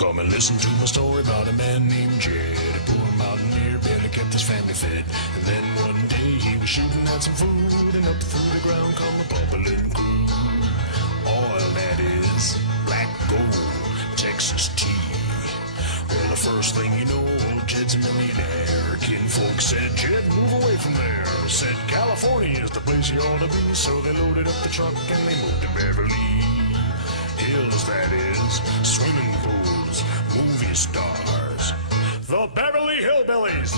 Come and listen to my story about a man named Jed. A poor mountaineer barely kept his family fed. And then one day he was shooting at some food, and up through the ground come a bubbling crude. Oil, that is, black gold, Texas tea. Well, the first thing you know, old Jed's a millionaire. Kinfolk said, Jed, move away from there. Said, California is the place you ought to be. So they loaded up the truck and they moved to Beverly Hills, that is, swimming pools, movie stars, the Beverly Hillbillies.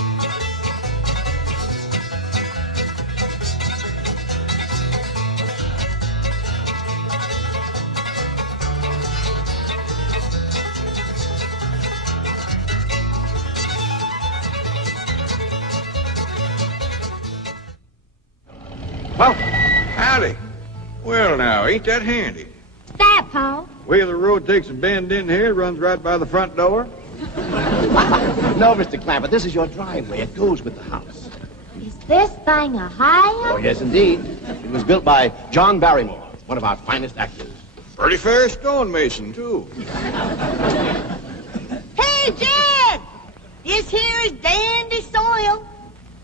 Well, howdy. Well, now, ain't that handy? That, Paul? Way the road takes a bend in here, runs right by the front door. No, Mr. Clampett, this is your driveway. It goes with the house. Is this thing a highway? Oh, yes, indeed. It was built by John Barrymore, one of our finest actors. Pretty fair stonemason, too. Hey, Jed! This here is dandy soil.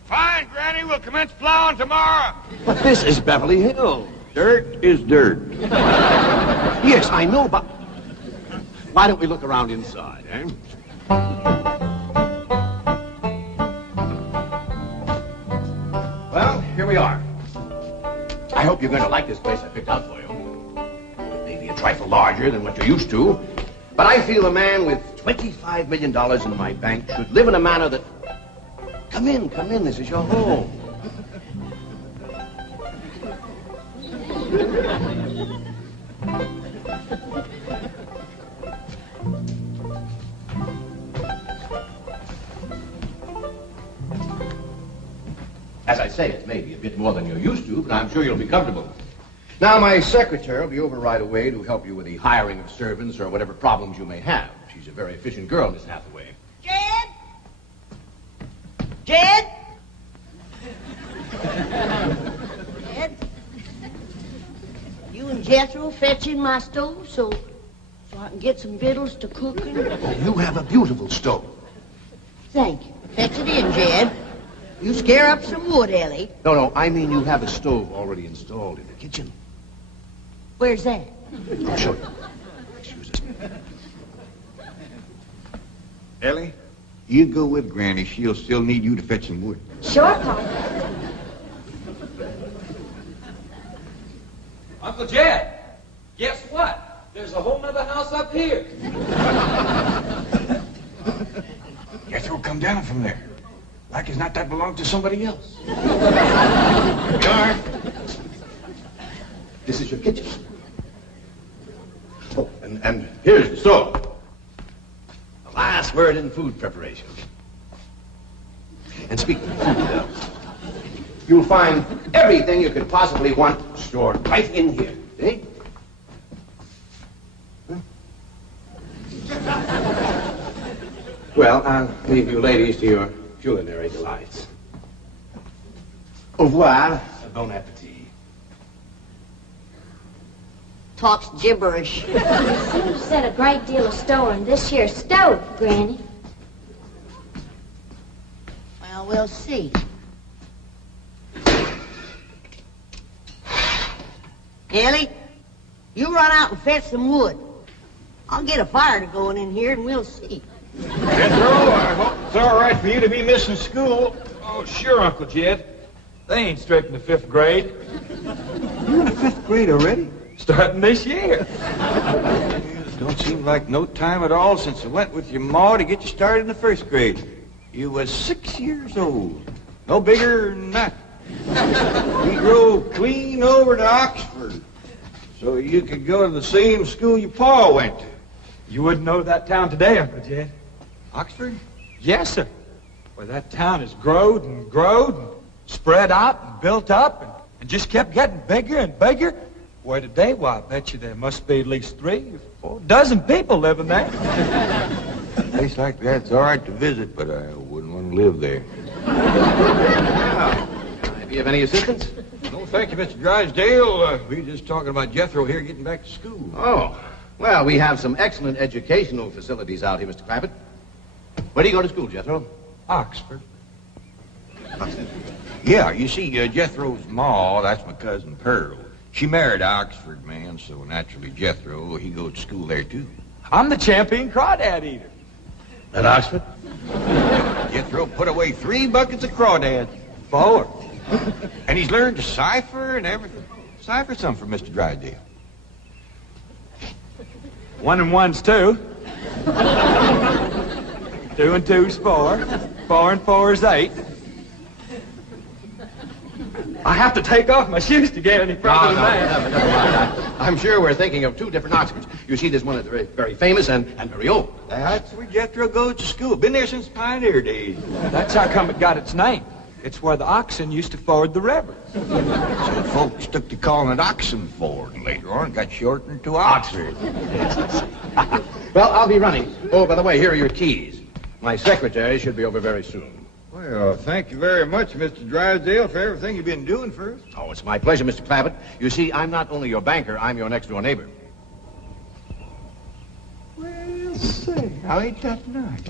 Fine, Granny. We'll commence plowing tomorrow. But this is Beverly Hills. Dirt is dirt. Yes, I know, but why don't we look around inside, eh? Well, here we are. I hope you're going to like this place I picked out for you. It may be a trifle larger than what you're used to, but I feel a man with $25 million in my bank should live in a manner that... Come in, this is your home. As I say, it may be a bit more than you're used to, but I'm sure you'll be comfortable. Now, my secretary will be over right away to help you with the hiring of servants or whatever problems you may have. She's a very efficient girl, Miss Hathaway. Jed? Jed? Jed? You and Jethro fetching my stove so I can get some victuals to cook in? Oh, you have a beautiful stove. Thank you. Fetch it in, Jed. You scare up some wood, Ellie. No, I mean you have a stove already installed in the kitchen. Where's that? I'll show you. Excuse us. Ellie, you go with Granny. She'll still need you to fetch some wood. Sure, Paul. Uncle Jed, guess what? There's a whole nother house up here. Jethro, come down from there. Like as not that belonged to somebody else. Darn. This is your kitchen. Oh, and here's the stove. The last word in food preparation. And speaking of food, you'll find everything you could possibly want stored right in here. Eh? Well, I'll leave you ladies to your culinary delights. Au revoir. Bon appetit. Talks gibberish. You seem to set a great deal of store in this here stove, Granny. Well, we'll see. Ellie, you run out and fetch some wood. I'll get a fire to going in here and we'll see. Jethro, I hope it's all right for you to be missing school. Oh, sure, Uncle Jed. They ain't straight in the 5th grade. You in the 5th grade already? Starting this year. Don't seem like no time at all since I went with your ma to get you started in the 1st grade. You was 6 years old. No bigger than that. We drove clean over to Oxford so you could go to the same school your pa went to. You wouldn't know that town today, Uncle Jed. Oxford? Yes, sir. Well, that town has growed and growed and spread out and built up and just kept getting bigger and bigger. Where today, why, I bet you there must be at least 3 or 4 dozen people living there. A place like that's all right to visit, but I wouldn't want to live there. Do you have any assistance? No, thank you, Mr. Drysdale. We were just talking about Jethro here getting back to school. Oh, Well, we have some excellent educational facilities out here, Mr. Clappett. Where do you go to school, Jethro? Oxford. Yeah, you see, Jethro's ma, that's my cousin Pearl. She married an Oxford man, so naturally Jethro, he goes to school there too. I'm the champion crawdad eater. At Oxford? Jethro put away 3 buckets of crawdads. 4. And he's learned to cipher and everything. Cipher some for Mr. Drysdale. 1 and 1's 2. 2 and 2's 4. 4 and 4 is 8. I have to take off my shoes to get any further than that. Never mind. I'm sure we're thinking of 2 different Oxfords. You see, there's one that's very, very famous and very old. That's where Jethro goes to school. Been there since pioneer days. That's how come it got its name. It's where the oxen used to ford the river. So folks took to calling it Oxenford, and later on it got shortened to Oxford. Well, I'll be running. Oh, by the way, here are your keys. My secretary should be over very soon. Well, thank you very much, Mr. Drysdale, for everything you've been doing for us. Oh, it's my pleasure, Mr. Clappett. You see, I'm not only your banker, I'm your next-door neighbor. Well, say, now ain't that nice?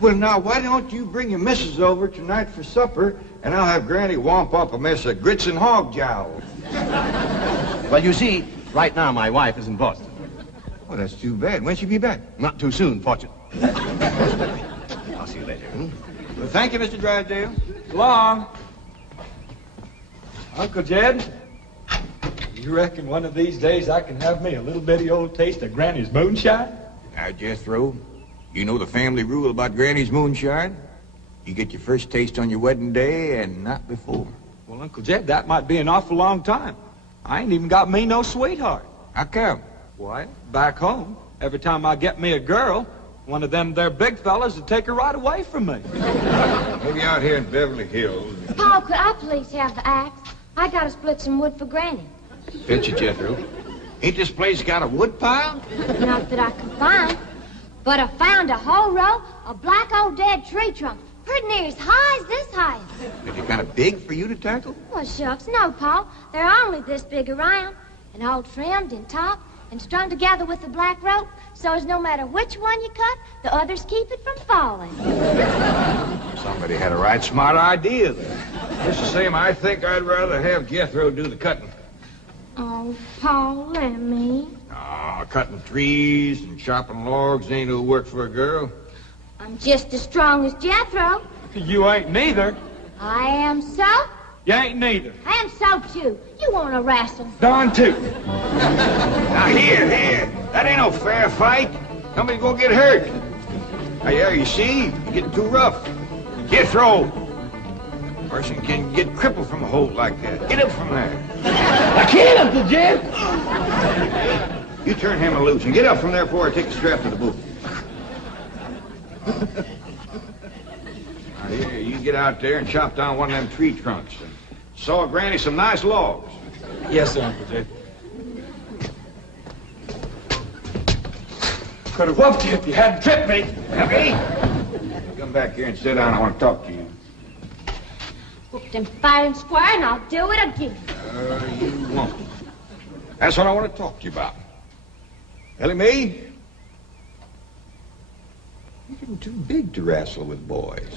Well, now, why don't you bring your missus over tonight for supper, and I'll have Granny womp up a mess of grits and hog jowl. Well, you see, right now my wife is in Boston. Well, that's too bad. When'll she be back? Not too soon, fortunately. I'll see you later. Well, thank you, Mr. Drysdale. So long. Uncle Jed, you reckon one of these days I can have me a little bitty old taste of Granny's moonshine? Now, Jethro, you know the family rule about Granny's moonshine? You get your first taste on your wedding day and not before. Well, Uncle Jed, that might be an awful long time. I ain't even got me no sweetheart. How come? Why, back home, every time I get me a girl, one of them there big fellas would take her right away from me. Maybe out here in Beverly Hills. Paul, could I please have the axe? I gotta split some wood for Granny. Pinch it, Jethro. Ain't this place got a wood pile? Not that I can find, but I found a whole row of black old dead tree trunks, pretty near as high as this height. Is it kind of big for you to tackle? Well, shucks, no, Paul. They're only this big around, and all trimmed and topped and strung together with the black rope, so as no matter which one you cut, the others keep it from falling. Somebody had a right smart idea there. Just the same, I think I'd rather have Jethro do the cutting. Oh, Paul, let me. Cutting trees and chopping logs ain't no work for a girl. I'm just as strong as Jethro. You ain't neither. I am so. You ain't neither. I am so, too. You want to wrestle? Darn tootin'. Now, here. That ain't no fair fight. Somebody's gonna get hurt. Now, yeah, you see? You're getting too rough. Jethro. A person can get crippled from a hold like that. Get up from there. I can't, Uncle Jed. You turn him loose and get up from there before I take the strap to the boot. Now, here, you get out there and chop down one of them tree trunks and saw Granny some nice logs. Yes, sir, Uncle Jed. Could have whooped you if you hadn't tripped me. Hey, come back here and sit down. I want to talk to you. Whooped him fair and square, and I'll do it again. You won't. That's what I want to talk to you about. Ellie Mae, you're getting too big to wrestle with boys.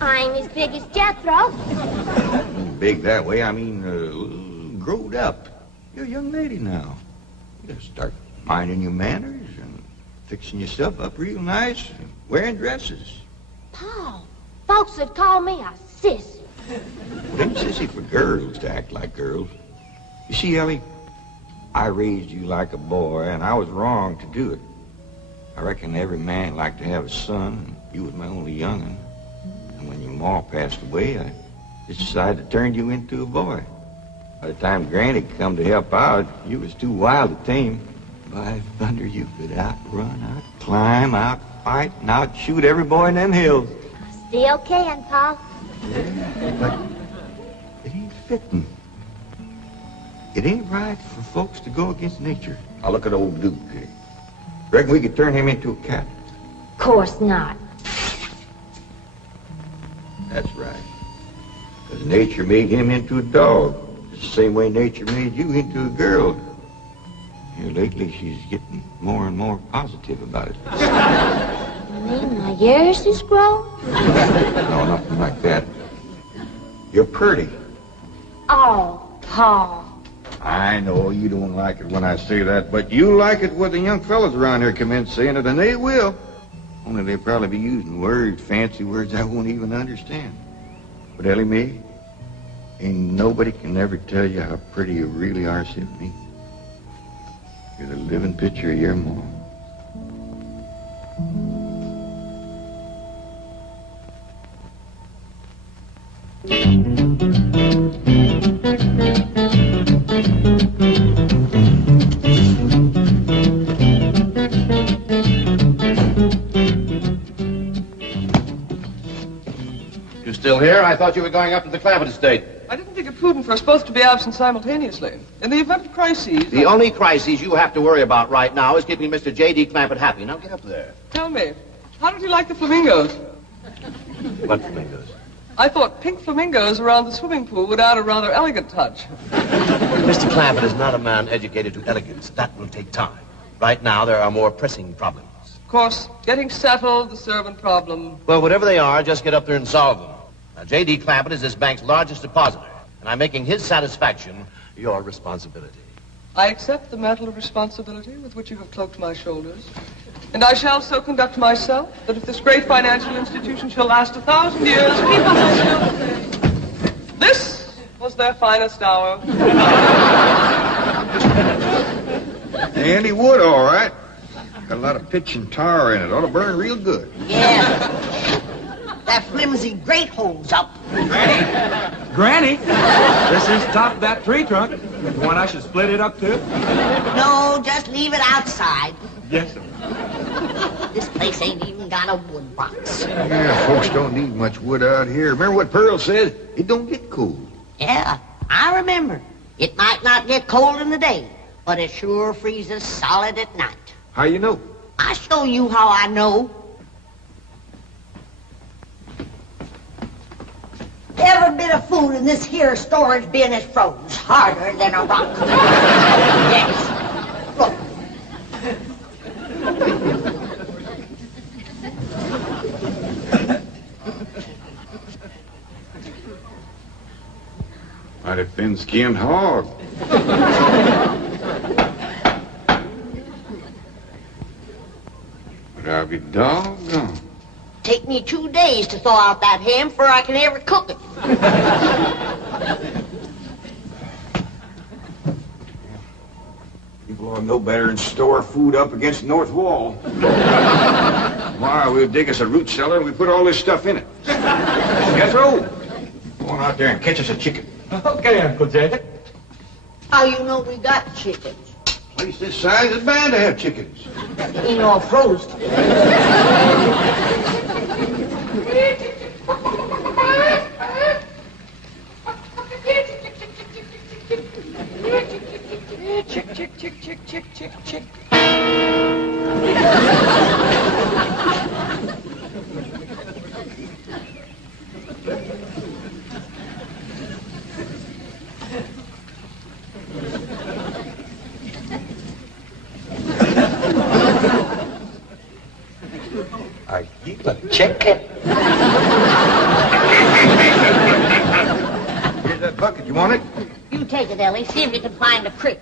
I ain't as big as Jethro. Big that way, I mean, growed up. You're a young lady now. You gotta start minding your manners and fixing yourself up real nice and wearing dresses. Paul, folks would call me a sissy. It ain't sissy for girls to act like girls. You see, Ellie, I raised you like a boy, and I was wrong to do it. I reckon every man liked to have a son, and you was my only young'un. And when your ma passed away, I just decided to turn you into a boy. By the time Granny come to help out, you was too wild to tame. By thunder, you could outrun, out-climb, out-fight, and out-shoot every boy in them hills. I still can, Paul. Yeah, but it ain't fitting. It ain't right for folks to go against nature. Now look at old Duke here. Reckon we could turn him into a cat? Of course not. That's right. Because nature made him into a dog. It's the same way nature made you into a girl. Lately, she's getting more and more positive about it. You mean my ears is grown? No, nothing like that. You're pretty. Oh, Paul. I know you don't like it when I say that, but you like it when the young fellas around here come in saying it, and they will. Only they'll probably be using words, fancy words I won't even understand. But Ellie Mae, ain't nobody can ever tell you how pretty you really are except me. You're the living picture of your mom. You still here? I thought you were going up to the Clampett estate. I didn't think it prudent for us both to be absent simultaneously. In the event of crises... The only crises you have to worry about right now is keeping Mr. J.D. Clampett happy. Now get up there. Tell me, how did you like the flamingos? What flamingos? I thought pink flamingos around the swimming pool would add a rather elegant touch. Mr. Clampett is not a man educated to elegance. That will take time. Right now, there are more pressing problems. Of course, getting settled, the servant problem. Well, whatever they are, just get up there and solve them. Now, J.D. Clampett is this bank's largest depositor, and I'm making his satisfaction your responsibility. I accept the mantle of responsibility with which you have cloaked my shoulders. And I shall so conduct myself that if this great financial institution shall last 1,000 years, people will still say, this was their finest hour. Handy wood, all right. Got a lot of pitch and tar in it. Ought to burn real good. Yeah. That flimsy grate holds up. Granny, this is top of that tree trunk. You want I should split it up too? No, just leave it outside. Yes, sir. This place ain't even got a wood box. Yeah, folks don't need much wood out here. Remember what Pearl said? It don't get cold. Yeah, I remember. It might not get cold in the day, but it sure freezes solid at night. How you know? I show you how I know. Every bit of food in this here storage bin is froze harder than a rock. Yes. Look. Mighty thin-skinned hog. But I'll be doggone. Take me 2 days to thaw out that ham before I can ever cook it. People ought to know better than store food up against the north wall. Tomorrow we'll dig us a root cellar and we put all this stuff in it. Jethro, go on out there and catch us a chicken. Okay, Uncle Jay. How you know we got chickens? Place this size is bound to have chickens. Ain't all frozen. Chick, chick, chick, chick, chick, chick, chick. Are you a chicken? Here's that bucket. You want it? You take it, Ellie. See if you can find a creek.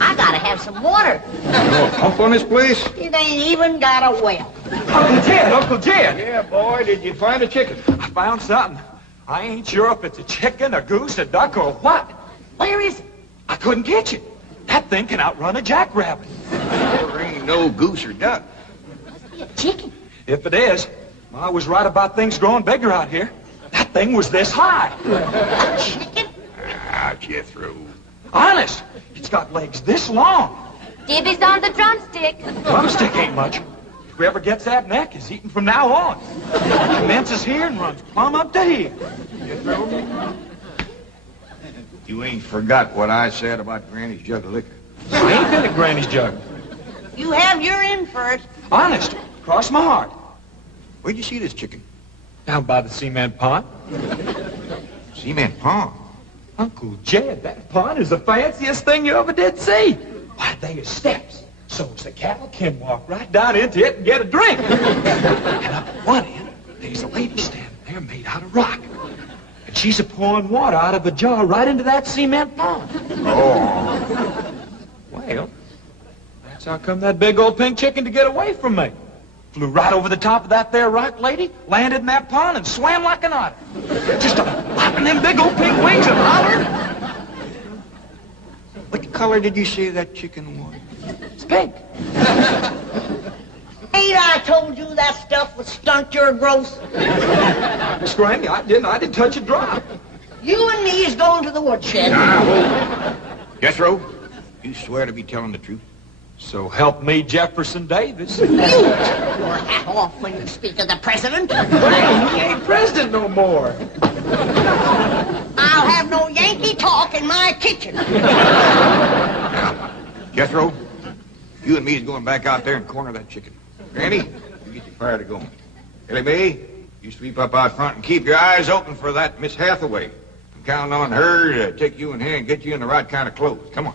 I gotta have some water. Oh, pump on this place? It ain't even got a well. Uncle Jed, Uncle Jed. Yeah, boy, did you find a chicken? I found something. I ain't sure if it's a chicken, a goose, a duck, or what. Where is it? I couldn't catch it. That thing can outrun a jackrabbit. There ain't no goose or duck. Must be a chicken. If it is, I was right about things growing bigger out here. That thing was this high. A chicken? Ah, Jethro. Honest, it's got legs this long. Gibby's on the drumstick. Drumstick ain't much. Whoever gets that neck is eating from now on. It commences here and runs plumb up to here. You ain't forgot what I said about Granny's jug of liquor. I ain't been at Granny's jug. You have your in for it. Honest, cross my heart. Where'd you see this chicken? Down by the cement pond. Cement pond. Uncle Jed, that pond is the fanciest thing you ever did see. Why, they are steps. So's the cattle can walk right down into it and get a drink. And up at one end, there's a lady standing there made out of rock. And she's a pouring water out of a jar right into that cement pond. Oh. Well, that's how come that big old pink chicken to get away from me. Flew right over the top of that there rock lady, landed in that pond, and swam like an otter. Just flapping them big old pink wings and hollering. What color did you say that chicken was? It's pink. Ain't I told you that stuff would stunt your growth? Miss Granny, I didn't touch a drop. You and me is going to the woodshed. Jethro, you swear to be telling the truth? So help me, Jefferson Davis. You take your hat off when you speak of the president. He ain't president no more. I'll have no Yankee talk in my kitchen. Now, Jethro, you and me is going back out there and corner that chicken. Granny, you get your fire to going. Ellie Mae, you sweep up out front and keep your eyes open for that Miss Hathaway. I'm counting on her to take you in hand and get you in the right kind of clothes. Come on.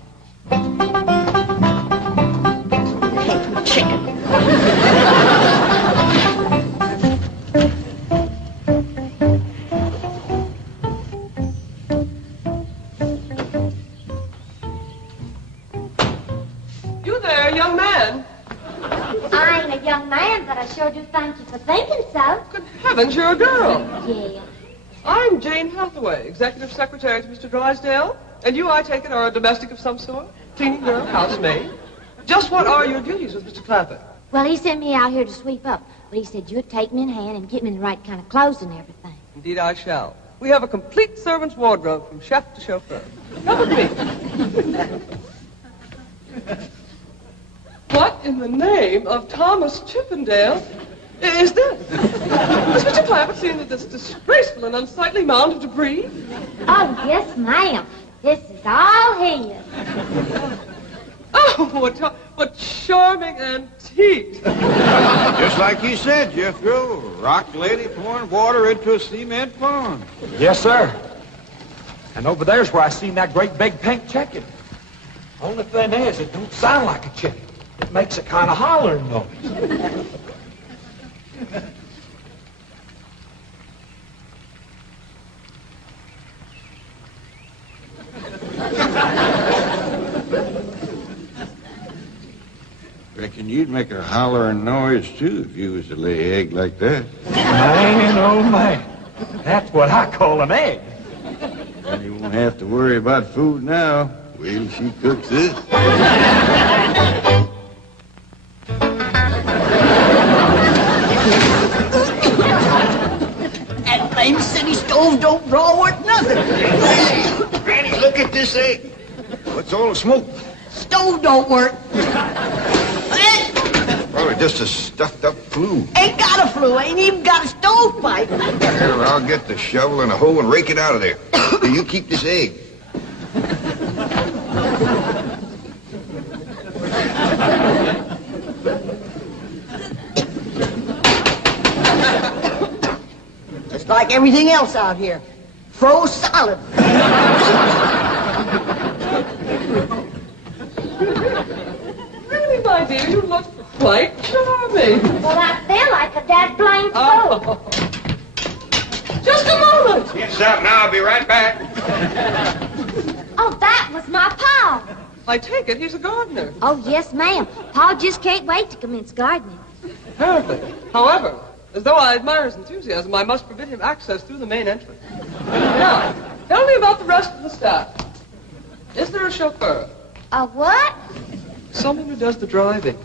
Chicken. You there, young man? I ain't a young man, but I sure do thank you for thinking so. Good heavens, you're a girl. Yeah. I'm Jane Hathaway, executive secretary to Mr. Drysdale. And you, I take it, are a domestic of some sort? Cleaning girl, housemaid? Just what are your duties with Mr. Clampett? Well, he sent me out here to sweep up, but he said you'd take me in hand and get me in the right kind of clothes and everything. Indeed, I shall. We have a complete servant's wardrobe from chef to chauffeur. Come with me. What in the name of Thomas Chippendale is this? Has Mr. Clampett seen this disgraceful and unsightly mound of debris? Oh, yes, ma'am. This is all his. Oh, what charming antiques. Just like you said, Jethro. Rock lady pouring water into a cement pond. Yes, sir. And over there's where I seen that great big pink chicken. Only thing is, it don't sound like a chicken. It makes a kind of hollering noise. Reckon you'd make a hollering noise, too, if you was to lay egg like that. Man, oh, man. That's what I call an egg. And you won't have to worry about food now. Wait till she cooks this. That blame city stove don't draw worth nothing. Granny, look at this egg. What's all the smoke? Stove don't work. Probably just a stuffed-up flue. Ain't got a flue, ain't even got a stovepipe. Here, I'll get the shovel and a hoe and rake it out of there. You keep this egg. Just like everything else out here. Froze solid. Really, my dear, you look quite charming. Well, I feel like a dad blamed fool. Oh. Just a moment. Get some now. I'll be right back. Oh, that was my Pa. I take it he's a gardener. Oh, yes, ma'am. Pa just can't wait to commence gardening. Apparently. However, as though I admire his enthusiasm, I must forbid him access through the main entrance. Now, tell me about the rest of the staff. Is there a chauffeur? A what? Someone who does the driving.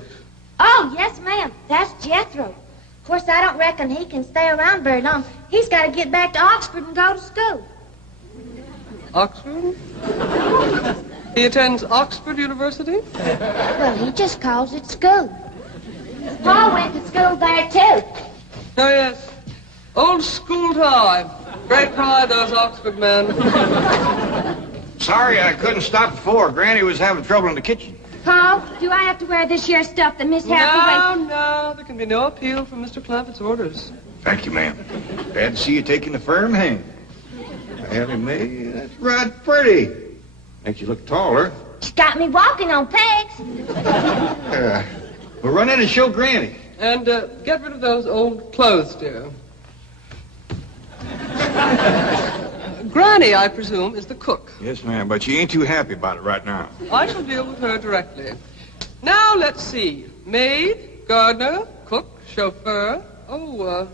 Oh, yes, ma'am. That's Jethro. Of course, I don't reckon he can stay around very long. He's got to get back to Oxford and go to school. Oxford? He attends Oxford University? Well, he just calls it school. Pa went to school there, too. Oh, yes. Old school time. Great pride, those Oxford men. Sorry I couldn't stop before. Granny was having trouble in the kitchen. Pa, do I have to wear this here stuff that Miss Hathaway... No, there can be no appeal from Mr. Clampett's orders. Thank you, ma'am. Glad to see you taking a firm hand. Ellie Mae, that's right pretty. Makes you look taller. She's got me walking on pegs. We'll run in and show Granny. And get rid of those old clothes, dear. Granny, I presume, is the cook. Yes, ma'am, but she ain't too happy about it right now. I shall deal with her directly. Now, let's see. Maid, gardener, cook, chauffeur. Oh,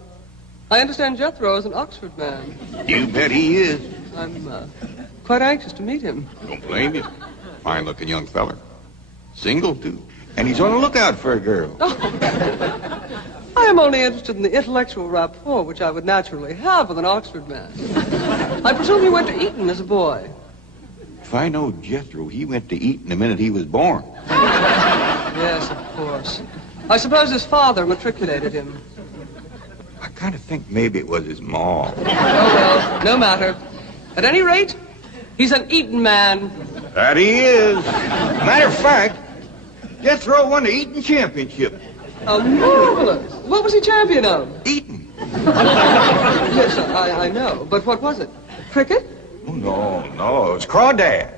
I understand Jethro is an Oxford man. You bet he is. I'm quite anxious to meet him. Don't blame you. Fine-looking young feller. Single, too. And he's on the lookout for a girl. I am only interested in the intellectual rapport which I would naturally have with an Oxford man. I presume you went to Eton as a boy. If I know Jethro, he went to Eton the minute he was born. Yes, of course. I suppose his father matriculated him. I kind of think maybe it was his ma. Oh, well, no matter. At any rate, he's an Eton man. That he is. Matter of fact, Jethro won the Eton championship. Oh, marvelous. What was he champion of? Eton. Yes, I know. But what was it? Cricket? Oh, no, it's crawdad.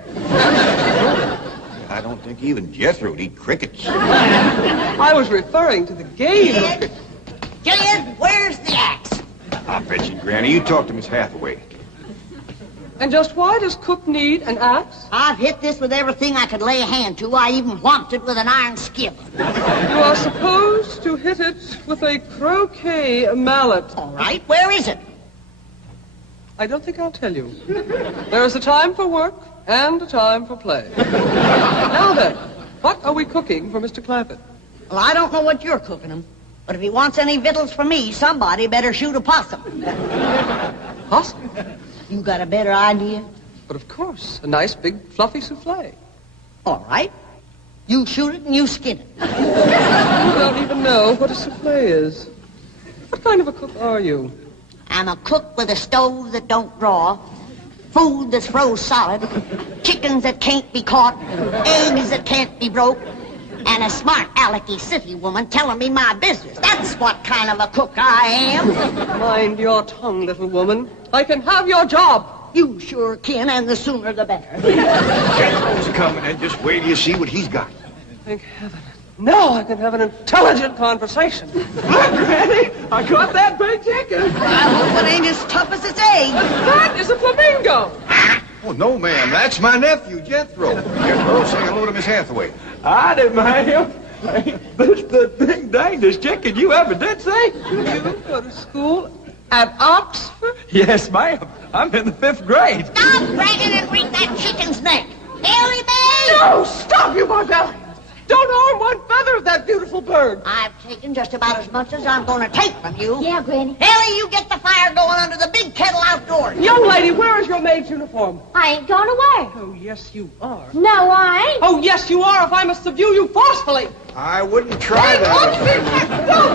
I don't think even Jethro would eat crickets. I was referring to the game of cricket. Gillian, where's the axe? I bet you, Granny, you talk to Miss Hathaway. And just why does Cook need an axe? I've hit this with everything I could lay a hand to. I even whomped it with an iron skip. You are supposed to hit it with a croquet mallet. All right, where is it? I don't think I'll tell you. There is a time for work and a time for play. Now then, what are we cooking for Mr. Clampett? Well, I don't know what you're cooking him, but if he wants any victuals for me, somebody better shoot a possum. Possum? You got a better idea? But of course, a nice big fluffy souffle. All right. You shoot it and you skin it. You don't even know what a souffle is. What kind of a cook are you? I'm a cook with a stove that don't draw, food that's froze solid, chickens that can't be caught, eggs that can't be broke, and a smart alecky city woman telling me my business. That's what kind of a cook I am. Mind your tongue, little woman. I can have your job. You sure can, and the sooner the better. Jethro's coming, and just wait till you see what he's got. Thank heaven. Now I can have an intelligent conversation. Look, Granny, I caught that big chicken. I hope it ain't as tough as its egg. That is a flamingo. Oh, no, ma'am. That's my nephew, Jethro. Jethro, say hello to Miss Hathaway. I didn't mind him. This the big dangest chicken you ever did see. You go to school at Oxford? Yes, ma'am. I'm in the 5th grade. Stop bragging and wring that chicken's neck. Ellie Mae! No, stop, you barbarian. Don't harm one feather of that beautiful bird. I've taken just about as much as I'm going to take from you. Yeah, Granny. Ellie, you get the fire going under the big kettle outdoors. Young lady, where is your maid's uniform? I ain't going away. Oh, yes, you are. No, I ain't. Oh, yes, you are, if I must subdue you forcefully. I wouldn't try Hey, that. don't!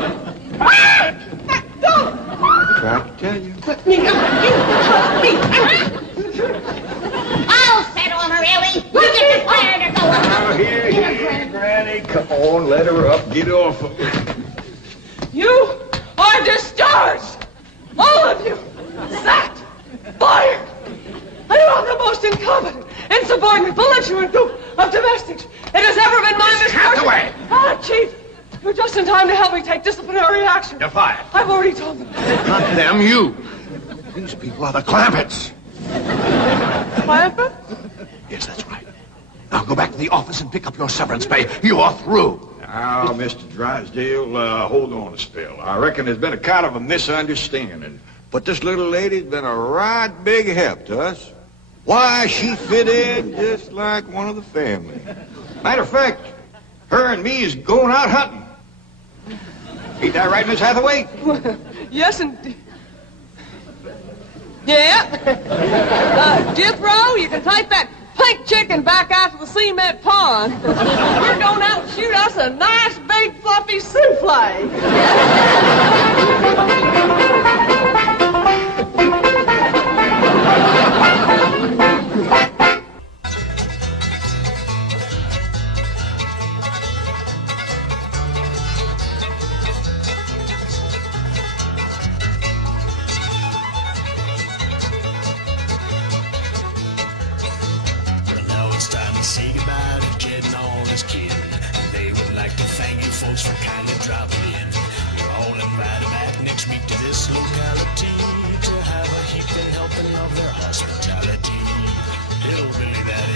Don't! Tried to tell you. I'll set on her, Ellie. You get the fire to going. Now, here, Granny. Come on, let her up. Get off of her. You are discharged! All of you! Sacked! Fired! You are the most incompetent, insubordinate, belligerent group of domestics it has ever been my misfortune. Hathaway! Ah, Chief, you're just in time to help me take disciplinary action. You're fired. I've already told them. Not them, you. These people are the Clampetts. Clampett? Yes, that's right. Now go back to the office and pick up your severance pay. You are through. Now, Mr. Drysdale, hold on a spell. I reckon there's been a kind of a misunderstanding. But this little lady's been a right big help to us. Why, she fit in just like one of the family. Matter of fact, her and me is going out hunting. Ain't that right, Miss Hathaway? Yes, indeed. Yeah. Jethro, you can take that pink chicken back out to the cement pond. We're going out and shoot us a nice big fluffy souffle. Well, now it's time to say goodbye folks for kindly dropping in. You're all invited back next week to this locality to have a heaping helping of their hospitality. Hillbilly, that